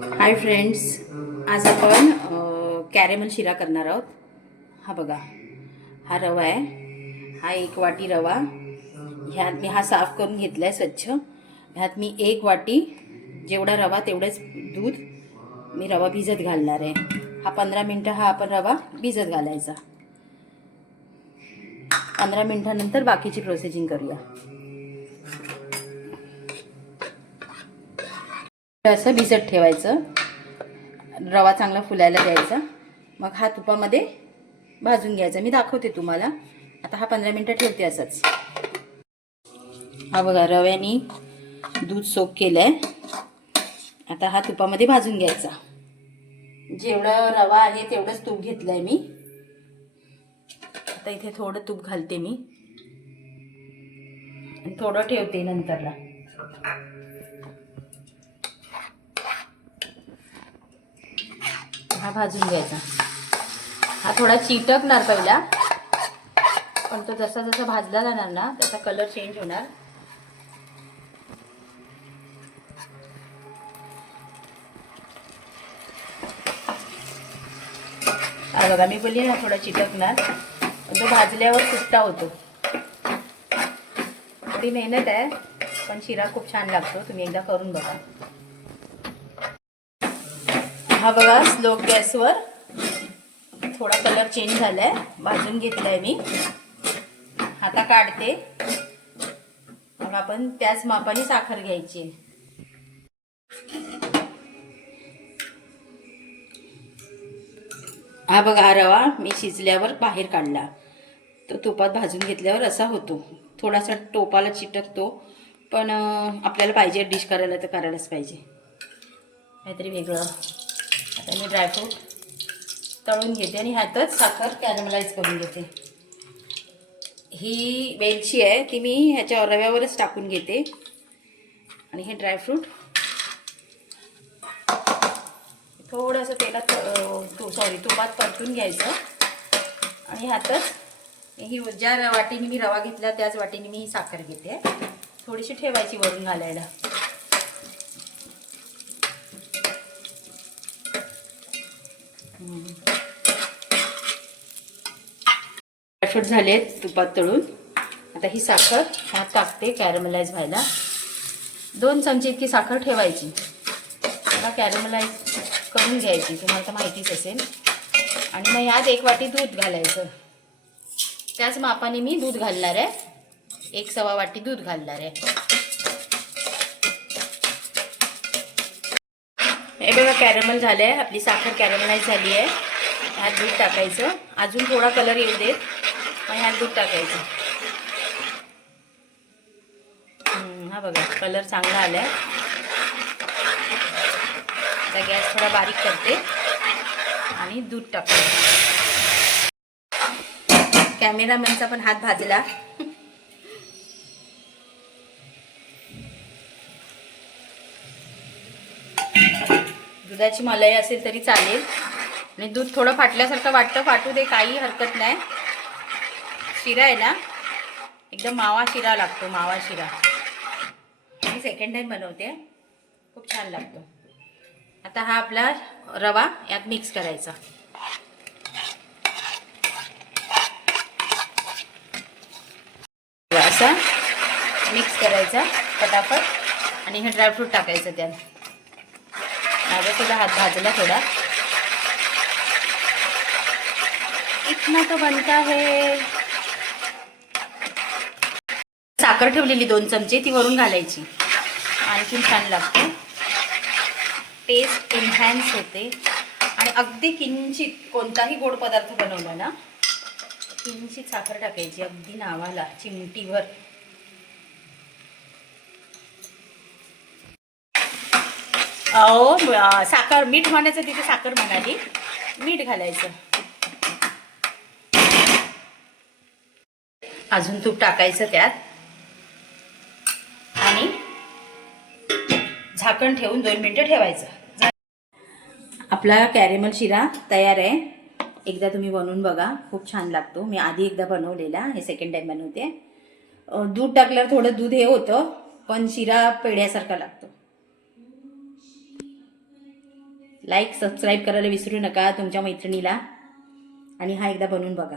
Hi friends, आज आपण caramel शिरा करणार आहोत. हा बघा, हा रवा आहे. हा 1 वाटी रवा. ह्यात मी हा साफ करून घेतला आहे स्वच्छ. ह्यात मी 1 वाटी जेवढा रवा तेवढंच दूध मी रवा भिजत घालणार आहे. हा 15 मिनटं हा आपण रवा भिजत घालायचा. 15 मिनटानंतर बाकीची प्रोसेसिंग करूया. असं भिजत ठेवायचं. रवा चांगला फुलायला द्यायचा. मग हा तुपामध्ये भाजून घ्यायचा. मी दाखवते तुम्हाला. आता हा 15 मिनटं ठेवते असंच. हा बघा, रव्यानी दूध सोक केलंय. आता हा तुपामध्ये भाजून घ्यायचा. जेवढा रवा आहे तेवढंच तूप घेतलंय मी. आता इथे थोडं तूप घालते मी आणि थोडं ठेवते नंतरला. हा भाजून घ्यायचा. हा थोडा चिटकणार पहिला, पण तो जसा जसा भाजला जाणार ना त्याचा कलर चेंज होणार. हा बघा, मी बोलली ना थोडा चिटकणार, पण तो भाजल्यावर सुट्टा होतो. थोडी मेहनत आहे, पण शिरा खूप छान लागतो. तुम्ही एकदा करून बघा. हा बघा, स्लो गॅसवर थोडा कलर चेंज झालाय. भाजून घेतलाय मी. आता काढते. मग आपण त्याच मापाने साखर घ्यायची. हा बघा, हा रवा मी शिजल्यावर बाहेर काढला. तो तुपात भाजून घेतल्यावर असा होतो. थोडासा टोपाला चिटकतो, पण आपल्याला पाहिजे डिश करायला तर करायलाच पाहिजे काहीतरी वेगळं. आता मी ड्रायफ्रूट तळून घेते आणि ह्यातच साखर कॅरमलाइज करून घेते. ही वेलची आहे, ती मी ह्याच्या रव्यावरच टाकून घेते. आणि हे ड्रायफ्रूट थोडंसं तेलात तुपात परतून घ्यायचं. आणि ह्यातच ही ज्या वाटीने मी रवा घेतला त्याच वाटीने मी ही साखर घेते. थोडीशी ठेवायची वरून घालायला. ड्रायफ्रूट झाले तुपात तळून. आता ही साखर ह्यात टाकते कॅरमलाइज व्हायला. 2 चमचे इतकी साखर ठेवायची. मला कॅरमलाइज करून घ्यायची, तुम्हाला तर माहितीच असेल. आणि मग ह्यात 1 वाटी दूध घालायचं. त्याच मापाने मी दूध घालणार आहे. 1 वाटी दूध घालणार आहे. हे बघा, कॅरमल झालं आहे. आपली साखर कॅरमलाइज झाली आहे. ह्यात दूध टाकायचं. अजून थोडा कलर येऊ देत, मग ह्यात दूध टाकायचं. हा बघा, कलर चांगला आला आहे. आता गॅस थोडा बारीक करते आणि दूध टाकते. कॅमेरामॅनचा पण हात भाजला. दुधाची मलाई असेल तरी चालेल. आणि दूध थोडं फाटल्यासारखं वाटतं, फाटू दे, काही हरकत नाही. शिरा आहे ना, एकदम मावा शिरा लागतो. मावा शिरा मी सेकंड टाइम बनवते, खूप छान लागतो. आता हा आपला रवा यात मिक्स करायचा. असा मिक्स करायचा पटापट. आणि हे ड्रायफ्रूट टाकायचं त्यात. माझा सुद्धा हात भाजला थोडा. इतना तो बनता है. साखर ठेवलेली 2 चमचे, ती वरून घालायची. आणखीन छान लागते, टेस्ट एन्हान्स होते. आणि अगदी किंचित कोणताही गोड पदार्थ बनवला ना, किंचित साखर टाकायची, अगदी नावाला, चिमटीभर. अहो, साखर, मीठ म्हणायचं तिथे साखर म्हणाली. मीठ घालायचं. अजून तूप टाकायचं त्यात आणि झाकण ठेवून 2 मिनिटं ठेवायचं. आपला कॅरेमल शिरा तयार आहे. एकदा तुम्ही बनवून बघा, खूप छान लागतो. मी आधी एकदा बनवलेला, हे सेकंड टाइम बनवते. दूध टाकल्यावर थोडं दूध हे होतं, पण शिरा पेढ्यासारखा लागतो. लाईक सबस्क्राईब करायला विसरू नका तुमच्या मैत्रिणीला. आणि हा एकदा बनवून बघा.